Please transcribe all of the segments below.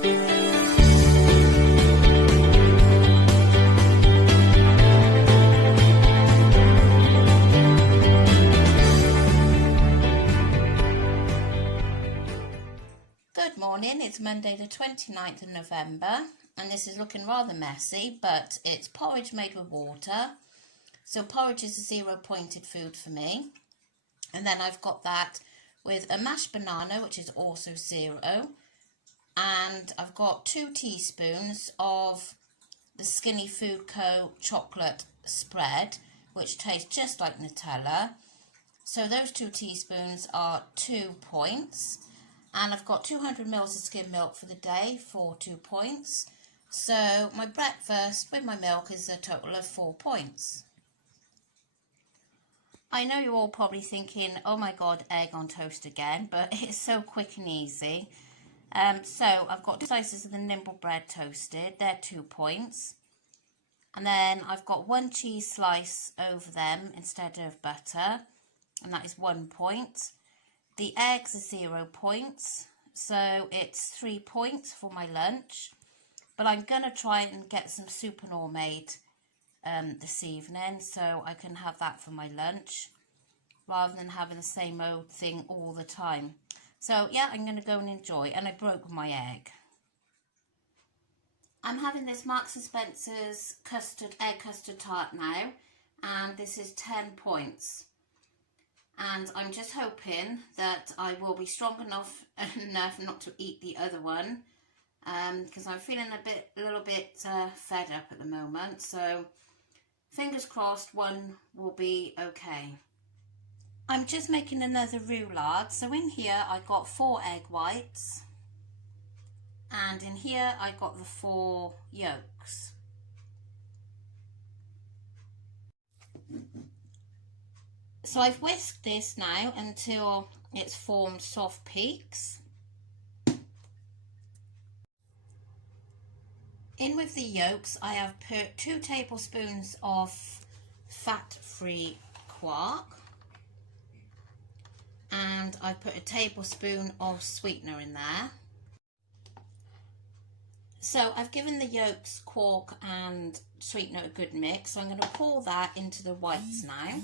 Good morning, it's Monday the 29th of November and this is looking rather messy, but it's porridge made with water. So porridge is a 0 pointed food for me. And then I've got that with a mashed banana, which is also 0. And I've got 2 teaspoons of the Skinny Food Co. chocolate spread, which tastes just like Nutella. So those 2 teaspoons are 2 points. And I've got 200 mils of skim milk for the day for 2 points. So my breakfast with my milk is a total of 4 points. I know you're all probably thinking, oh my god, egg on toast again, but it's so quick and easy. So I've got 2 slices of the nimble bread toasted, they're 2 points. And then I've got 1 cheese slice over them instead of butter, and that is 1 point. The eggs are 0 points, so it's 3 points for my lunch. But I'm going to try and get some Super-Nor made this evening, so I can have that for my lunch rather than having the same old thing all the time. So yeah, I'm going to go and enjoy, and I broke my egg. I'm having this Marks & Spencer's egg custard tart now, and this is 10 points. And I'm just hoping that I will be strong enough not to eat the other one, because I'm feeling a little bit fed up at the moment. So fingers crossed one will be okay. I'm just making another roulade. So in here I got 4 egg whites, and in here I got the 4 yolks. So I've whisked this now until it's formed soft peaks. In with the yolks, I have put 2 tablespoons of fat-free quark, and I've put a tablespoon of sweetener in there. So I've given the yolks, quark and sweetener a good mix, so I'm going to pour that into the whites now.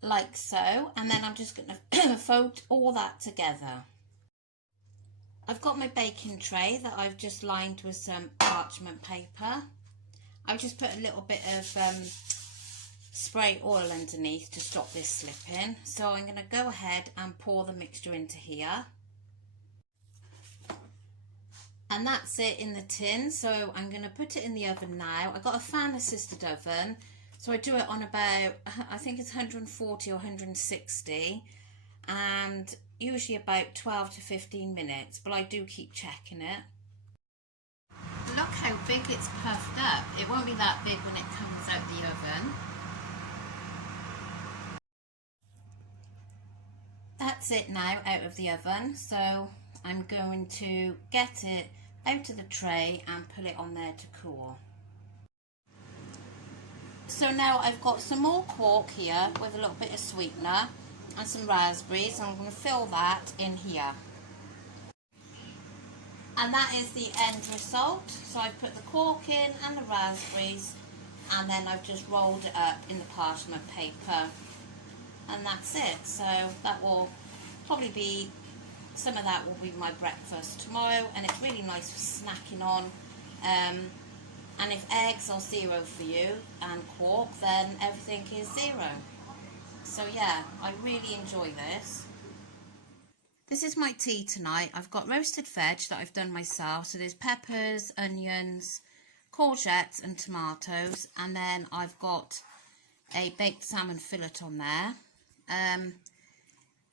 Like so, and then I'm just going to fold all that together. I've got my baking tray that I've just lined with some parchment paper. I've just put a little bit of spray oil underneath to stop this slipping. So I'm going to go ahead and pour the mixture into here. And that's it in the tin, so I'm going to put it in the oven now. I've got a fan assisted oven. So I do it on about, I think it's 140 or 160, and usually about 12 to 15 minutes, but I do keep checking it. Look how big it's puffed up. It won't be that big when it comes out the oven. That's it now out of the oven, so I'm going to get it out of the tray and put it on there to cool. So now I've got some more quark here with a little bit of sweetener and some raspberries, and I'm going to fill that in here. And that is the end result. So I've put the quark in and the raspberries, and then I've just rolled it up in the parchment paper, and that's it. So that will probably be, some of that will be my breakfast tomorrow, and it's really nice for snacking on. And if eggs are 0 for you and quark, then everything is 0. So yeah, I really enjoy this. This is my tea tonight. I've got roasted veg that I've done myself. So there's peppers, onions, courgettes and tomatoes. And then I've got a baked salmon fillet on there.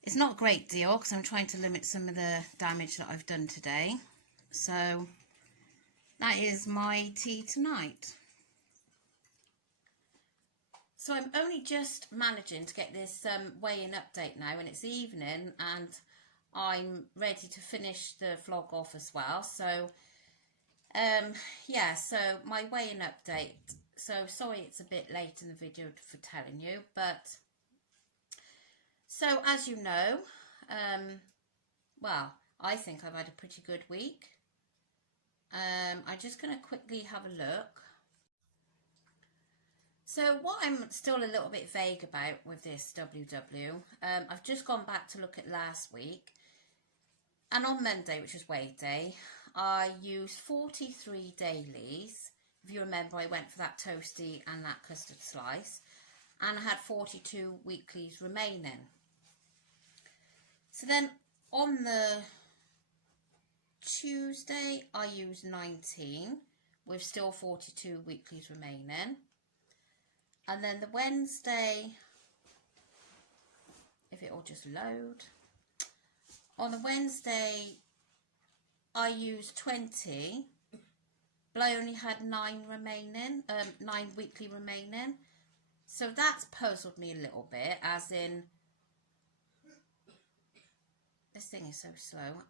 It's not a great deal because I'm trying to limit some of the damage that I've done today. So that is my tea tonight. So I'm only just managing to get this weigh-in update now, and it's the evening, and I'm ready to finish the vlog off as well. So yeah, so my weigh-in update. So sorry it's a bit late in the video for telling you, but so as you know, well, I think I've had a pretty good week. I'm just going to quickly have a look. So what I'm still a little bit vague about with this WW, I've just gone back to look at last week. And on Monday, which was weigh day, I used 43 dailies. If you remember, I went for that toasty and that custard slice. And I had 42 weeklies remaining. So then on the Tuesday, I used 19 with still 42 weeklies remaining. And then the Wednesday, if it'll just load. On the Wednesday, I used 20, but I only had 9 remaining, 9 weekly remaining. So that's puzzled me a little bit, as in, this thing is so slow.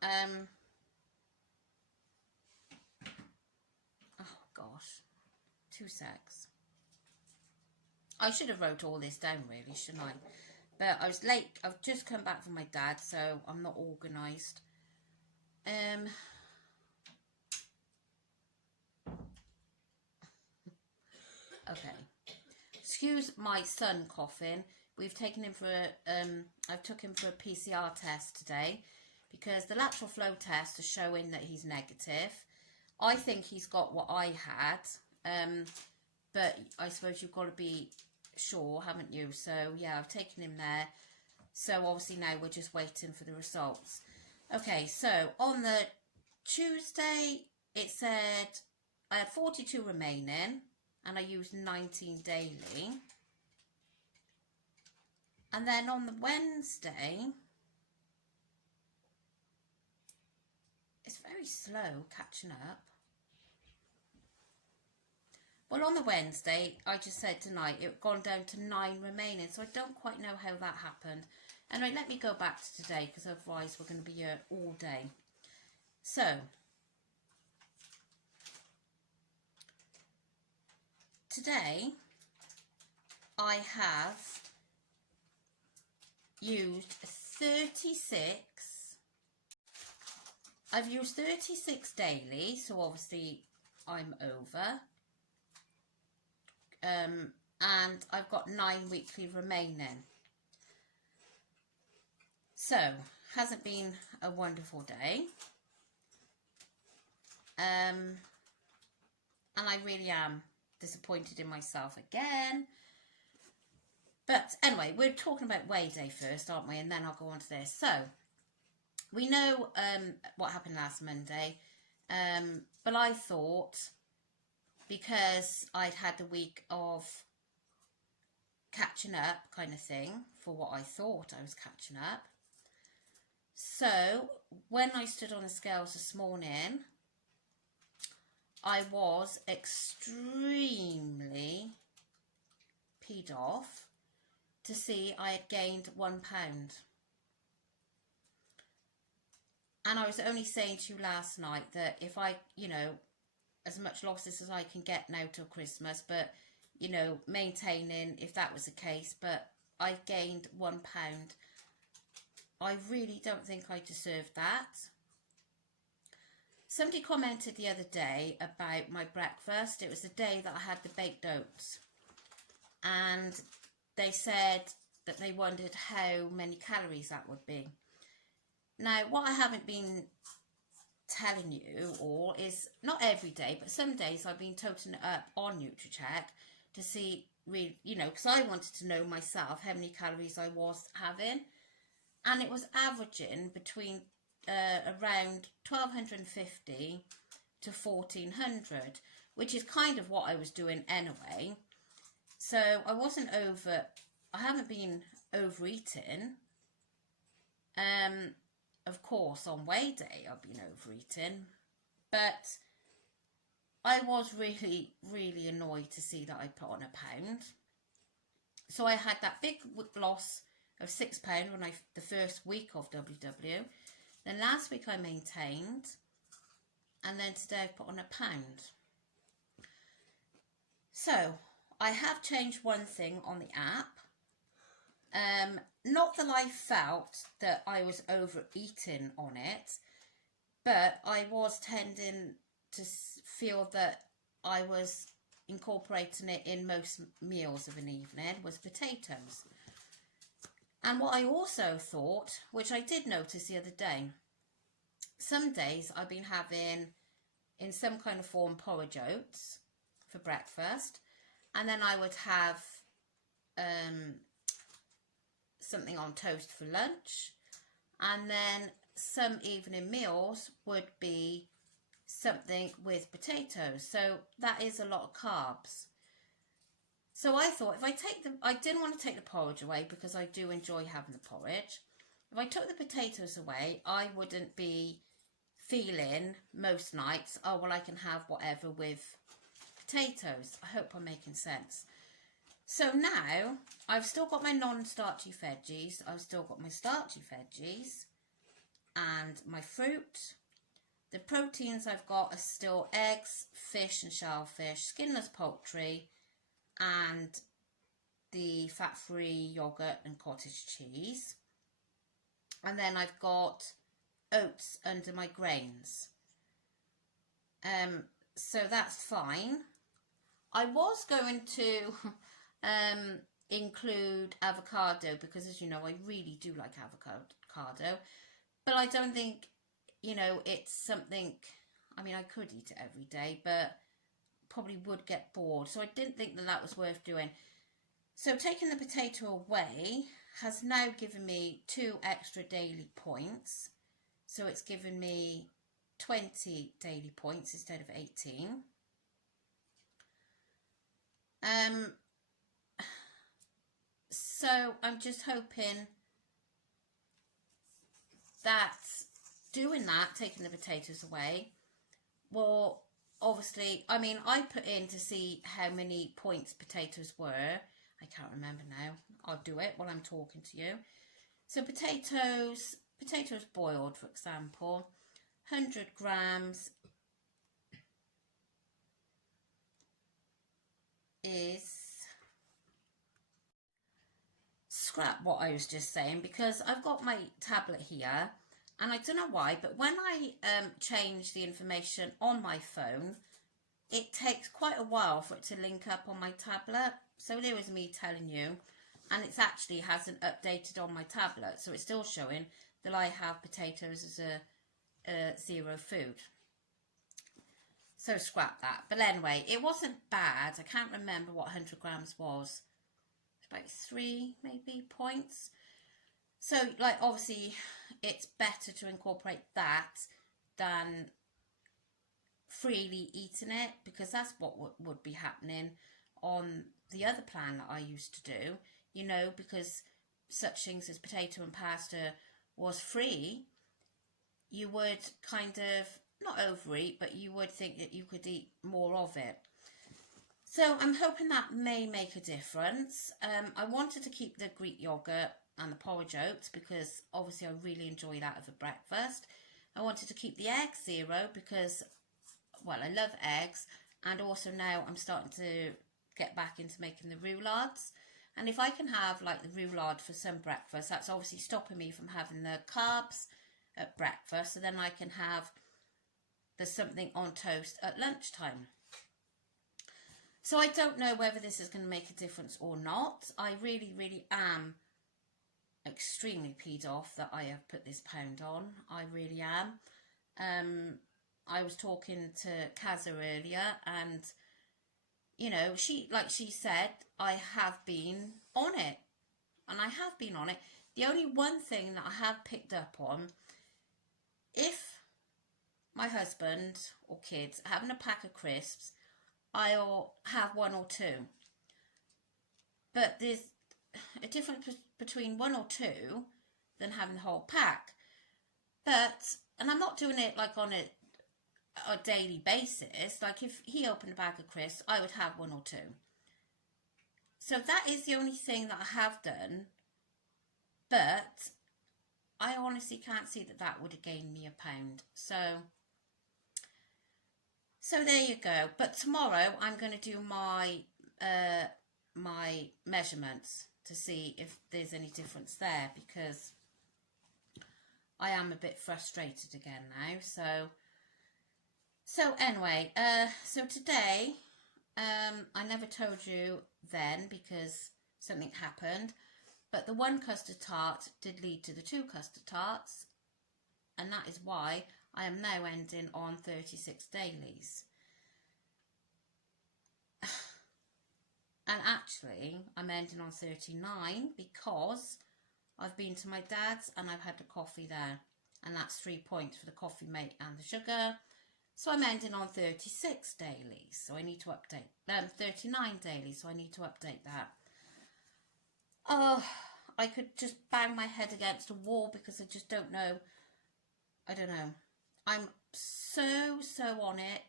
Oh gosh, 2 secs. I should have wrote all this down really, shouldn't I? But I was late. I've just come back from my dad, so I'm not organised. Okay. Excuse my son coughing. We've taken him for I've took him for a PCR test today because the lateral flow test is showing that he's negative. I think he's got what I had, but I suppose you've got to be sure, haven't you? So yeah, I've taken him there. So obviously now we're just waiting for the results. Okay, so on the Tuesday it said I had 42 remaining and I used 19 daily. And then on the Wednesday, it's very slow catching up. Well, on the Wednesday, I just said tonight it had gone down to 9 remaining, so I don't quite know how that happened. Anyway, let me go back to today, because otherwise we're going to be here all day. So, today, I have used 36. I've used 36 daily, so obviously I'm over. And I've got 9 weekly remaining. So, hasn't been a wonderful day. And I really am disappointed in myself again. But anyway, we're talking about weigh day first, aren't we? And then I'll go on to this. So, we know what happened last Monday. But I thought, because I'd had the week of catching up kind of thing for what I thought I was catching up. So when I stood on the scales this morning, I was extremely peed off to see I had gained £1. And I was only saying to you last night that if I, as much losses as I can get now till Christmas, but, maintaining if that was the case, but I gained £1. I really don't think I deserved that. Somebody commented the other day about my breakfast. It was the day that I had the baked oats. And they said that they wondered how many calories that would be. Now, what I haven't been telling you all is, not every day, but some days I've been toting it up on NutriCheck to see, really, because I wanted to know myself how many calories I was having. And it was averaging between around 1,250 to 1,400, which is kind of what I was doing anyway. So I haven't been overeating. Of course, on weigh day, I've been overeating, but I was really, really annoyed to see that I put on £1. So I had that big loss of £6 when the first week of WW. Then last week I maintained, and then today I put on £1. So I have changed one thing on the app. Not that I felt that I was overeating on it, but I was tending to feel that I was incorporating it in most meals of an evening, was potatoes. And what I also thought, which I did notice the other day, some days I've been having in some kind of form porridge oats for breakfast, and then I would have something on toast for lunch, and then some evening meals would be something with potatoes. So that is a lot of carbs. So I thought if I take I didn't want to take the porridge away because I do enjoy having the porridge. If I took the potatoes away, I wouldn't be feeling most nights, oh, well, I can have whatever with potatoes. I hope I'm making sense. So now I've still got my non-starchy veggies. I've still got my starchy veggies and my fruit. The proteins I've got are still eggs, fish and shellfish, skinless poultry, and the fat-free yogurt and cottage cheese. And then I've got oats under my grains. So that's fine. I was going to include avocado because, as you know, I really do like avocado. But I don't think, you know, it's something, I mean, I could eat it every day, but probably would get bored. So I didn't think that that was worth doing. So taking the potato away has now given me 2 extra daily points. So it's given me 20 daily points instead of 18. So I'm just hoping that doing that, taking the potatoes away, will obviously, I mean, I put in to see how many points potatoes were. I can't remember now. I'll do it while I'm talking to you. So potatoes boiled, for example, 100 grams is, scrap what I was just saying because I've got my tablet here and I don't know why, but when I change the information on my phone, it takes quite a while for it to link up on my tablet. So there is me telling you, and it actually hasn't updated on my tablet, so it's still showing that I have potatoes as a zero food. So scrap that. But anyway, it wasn't bad. I can't remember what 100 grams was. It's about 3 maybe points. So, like, obviously it's better to incorporate that than freely eating it, because that's what would be happening on the other plan that I used to do, you know, because such things as potato and pasta was free. You would kind of not overeat, but you would think that you could eat more of it. So I'm hoping that may make a difference. I wanted to keep the Greek yogurt and the porridge oats because obviously I really enjoy that as a breakfast. I wanted to keep the egg zero because, well, I love eggs, and also now I'm starting to get back into making the roulades. And if I can have like the roulade for some breakfast, that's obviously stopping me from having the carbs at breakfast, so then I can have the something on toast at lunchtime. So I don't know whether this is going to make a difference or not. I really am extremely peed off that I have put this pound on. I really am. I was talking to Kaza earlier, and you know, she said, I have been on it, and I have been on it. The only one thing that I have picked up on, if my husband or kids are having a pack of crisps, I'll have 1 or 2. But there's a difference between 1 or 2 than having the whole pack. But, and I'm not doing it like on a daily basis. Like if he opened a bag of crisps, I would have 1 or 2. So that is the only thing that I have done. But I honestly can't see that that would have gained me a pound. So there you go. But tomorrow I'm going to do my my measurements to see if there's any difference there, because I am a bit frustrated again now. So anyway, so today, I never told you then because something happened, but the one custard tart did lead to the 2 custard tarts, and that is why I am now ending on 36 dailies. And actually, I'm ending on 39 because I've been to my dad's and I've had the coffee there, and that's 3 points for the coffee mate and the sugar. So I'm ending on 36 dailies, so I need to update, 39 dailies, so I need to update that. Oh, I could just bang my head against a wall because I just don't know. I don't know. I'm so on it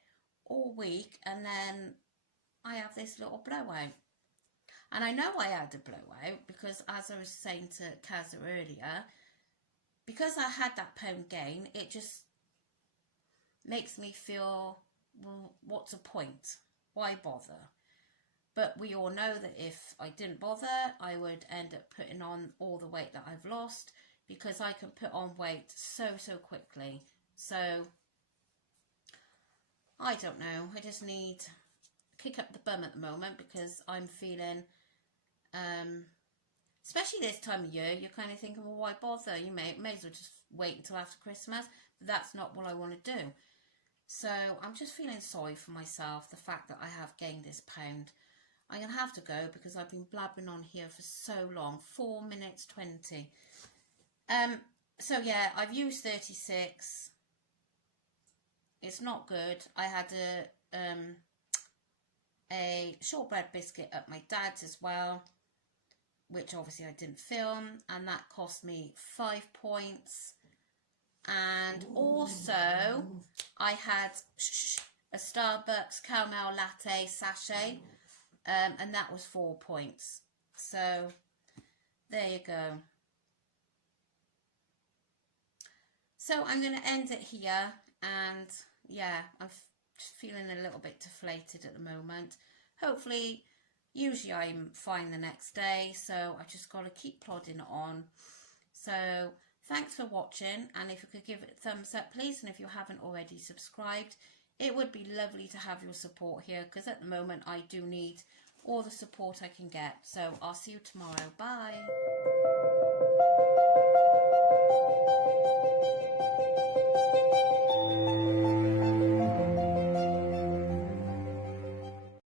all week, and then I have this little blowout. And I know I had a blowout because, as I was saying to Kazza earlier, because I had that pound gain, it just makes me feel, well, what's the point? Why bother? But we all know that if I didn't bother, I would end up putting on all the weight that I've lost, because I can put on weight so quickly. So, I don't know. I just need to kick up the bum at the moment because I'm feeling, especially this time of year, you're kind of thinking, well, why bother? You may as well just wait until after Christmas. But that's not what I want to do. So I'm just feeling sorry for myself, the fact that I have gained this pound. I'm going to have to go because I've been blabbering on here for so long, 4 minutes 20. So yeah, I've used 36. It's not good. I had a shortbread biscuit at my dad's as well, which obviously I didn't film, and that cost me 5 points. And also I had a Starbucks caramel latte sachet, and that was 4 points. So there you go. So I'm going to end it here, and yeah, I'm just feeling a little bit deflated at the moment. Hopefully, usually I'm fine the next day, so I've just got to keep plodding on. So thanks for watching, and if you could give it a thumbs up please, and if you haven't already subscribed, it would be lovely to have your support here, because at the moment I do need all the support I can get. So I'll see you tomorrow. Bye.